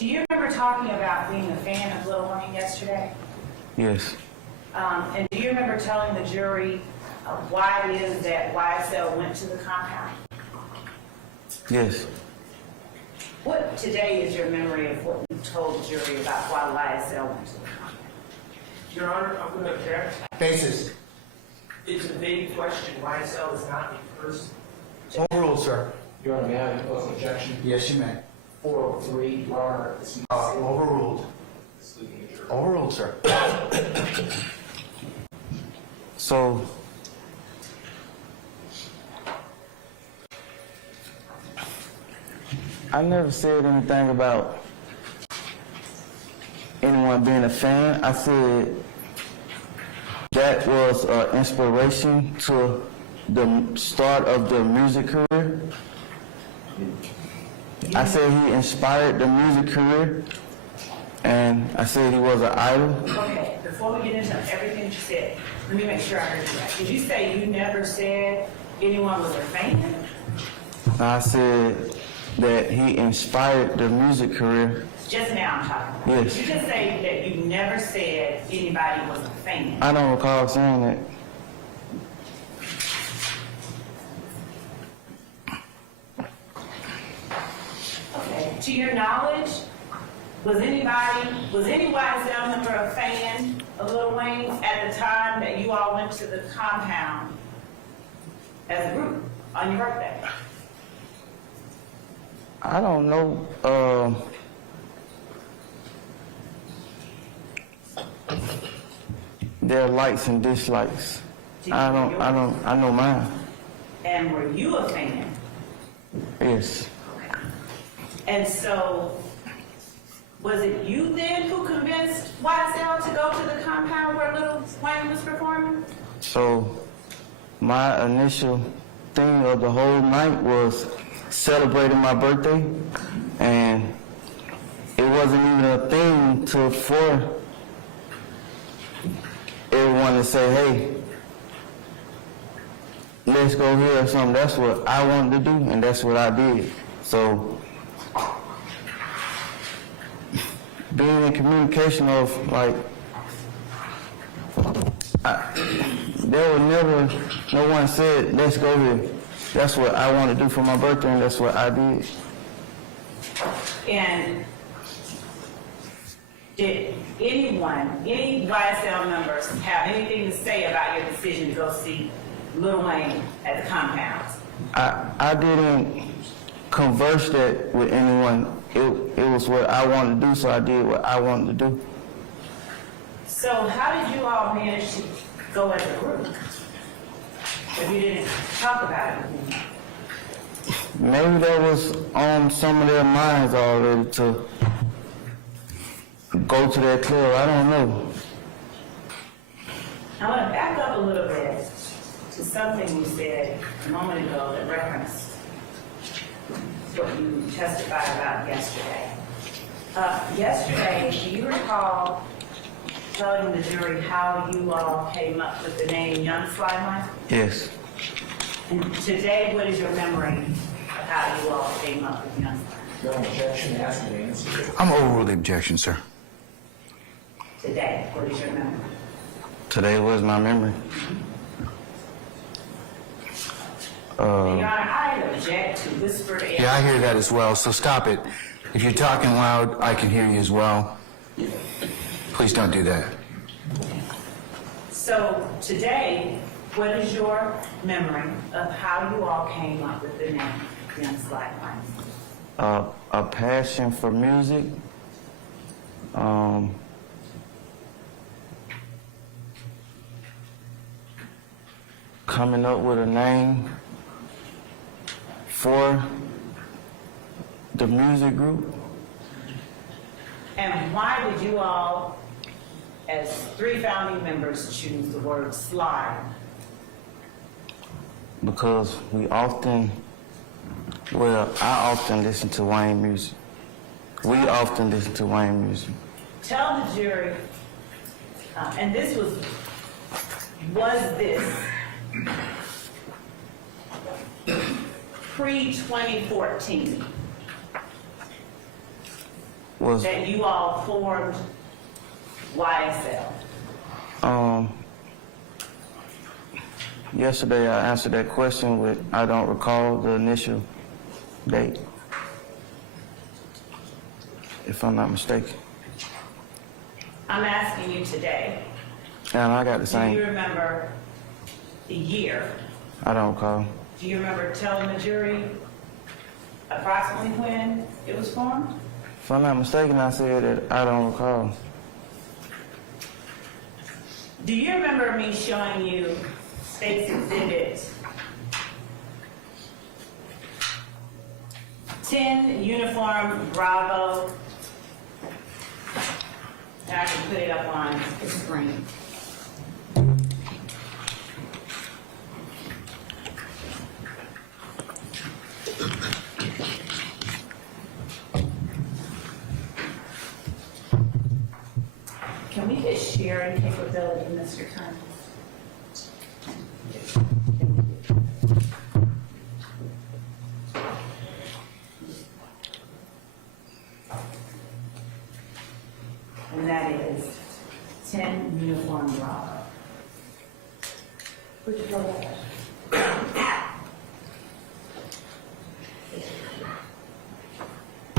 Do you remember talking about being a fan of Lil Wayne yesterday? Yes. And do you remember telling the jury why it is that YSL went to the compound? Yes. What today is your memory of what you told the jury about why YSL went to the compound? Your Honor, I'm going to object. Basis. It's a vague question. YSL is not a person. Overruled, sir. Your Honor, may I impose an objection? Yes, you may. 403, Your Honor. Overruled. Overruled, sir. So, I never said anything about anyone being a fan. I said that was an inspiration to the start of the music career. I said he inspired the music career, and I said he was an idol. Okay, before we get into everything you said, let me make sure I heard you right. Did you say you never said anyone was a fan? I said that he inspired the music career. Just now I'm talking about. Yes. Did you just say that you never said anybody was a fan? I don't recall saying that. Okay. To your knowledge, was any YSL member a fan of Lil Wayne at the time that you all went to the compound as a group on your birthday? I don't know. There are likes and dislikes. I know mine. And were you a fan? Yes. And so, was it you then who convinced YSL to go to the compound where Lil Wayne was performing? So, my initial thing of the whole night was celebrating my birthday, and it wasn't even a thing for everyone to say, hey, let's go here or something. That's what I wanted to do, and that's what I did. So, being in communication of, like, there was never, no one said, let's go here. That's what I want to do for my birthday, and that's what I did. And did any YSL members have anything to say about your decision to go see Lil Wayne at the compound? I didn't converse that with anyone. It was what I wanted to do, so I did what I wanted to do. So how did you all manage to go as a group if you didn't talk about it with me? Maybe that was on some of their minds already to go to that club. I don't know. I want to back up a little bit to something you said a moment ago that referenced what you testified about yesterday. Yesterday, do you recall telling the jury how you all came up with the name Young Slug? Yes. And today, what is your memory of how you all came up with Young Slug? No objection, ask and answer. I'm overruled the objection, sir. Today, what is your memory? Today was my memory. Your Honor, I object to whispered Yeah, I hear that as well, so stop it. If you're talking loud, I can hear you as well. Please don't do that. So today, what is your memory of how you all came up with the name Young Slug? A passion for music. Coming up with a name for the music group. And why did you all, as 3 founding members, choose the word slide? Because I often listen to Wayne music. We often listen to Wayne music. Tell the jury, and this was this pre-2014? Was, that you all formed YSL? yesterday I answered that question with, I don't recall the initial date, if I'm not mistaken. I'm asking you today, And I got the do same, you remember the year? I don't recall. Do you remember telling the jury approximately when it was formed? If I'm not mistaken, I said that I don't recall. Do you remember me showing you State's Exhibit 10 Uniform Bravo? And I can put it up on the screen. Can we get sharing capability, Mr. Thomas? And that is 10 Uniform Bravo. Would you go there?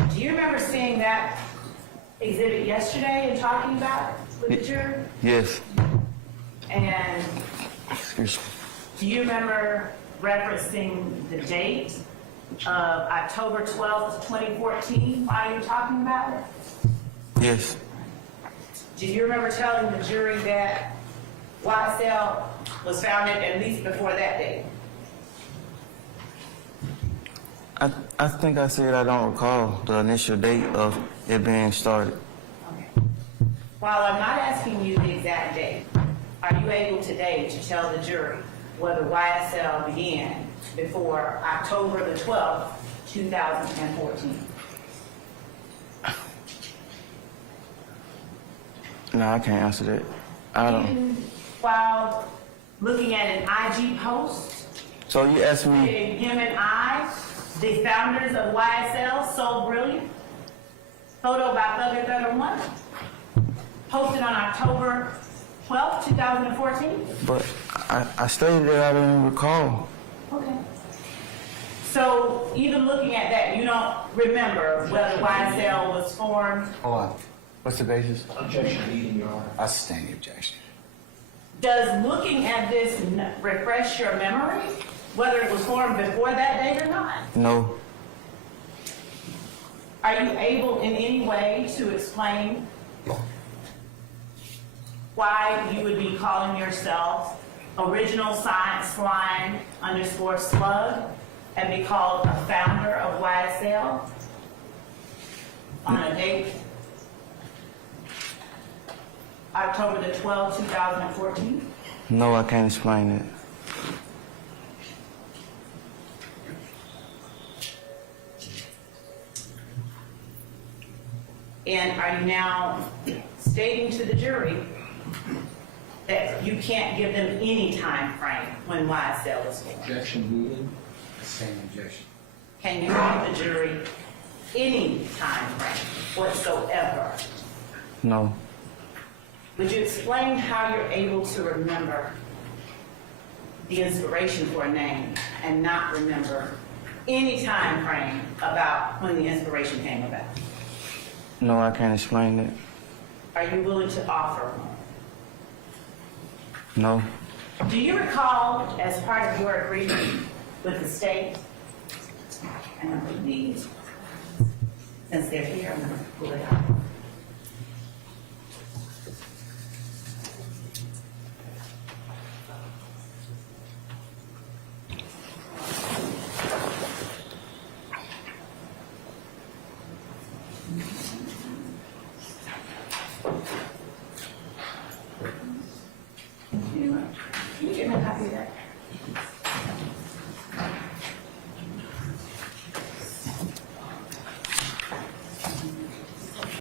Do you remember seeing that exhibit yesterday and talking about it with the jury? Yes. And Excuse me. do you remember referencing the date of October 12th, 2014 while you were talking about it? Yes. Do you remember telling the jury that YSL was founded at least before that date? I think I said I don't recall the initial date of it being started. Okay. While I'm not asking you the exact date, are you able today to tell the jury whether YSL began before October the 12th, 2014? No, I can't answer that. I don't. Even while looking at an IG post, So you asked me, him and I, the founders of YSL, So Brilliant, photo by Thugger Thugger 1, posted on October 12th, 2014? but I stated that I didn't recall. Okay. So even looking at that, you don't remember whether YSL was formed? Hold on. What's the basis? Objection leading, Your Honor. I sustain the objection. Does looking at this refresh your memory, whether it was formed before that date or not? No. Are you able in any way to explain why you would be calling yourself Original Science Line _ Slug and be called a founder of YSL on a date October the 12th, 2014? No, I can't explain it. And are you now stating to the jury that you can't give them any time frame when YSL was formed? Objection leading. Sustain the objection. Can you give the jury any time frame whatsoever? No. Would you explain how you're able to remember the inspiration for a name and not remember any time frame about when the inspiration came about? No, I can't explain it. Are you willing to offer one? No. Do you recall, as part of your agreement with the state, and I believe, since they're here, I'm going to pull it out. Can you give me a copy of that?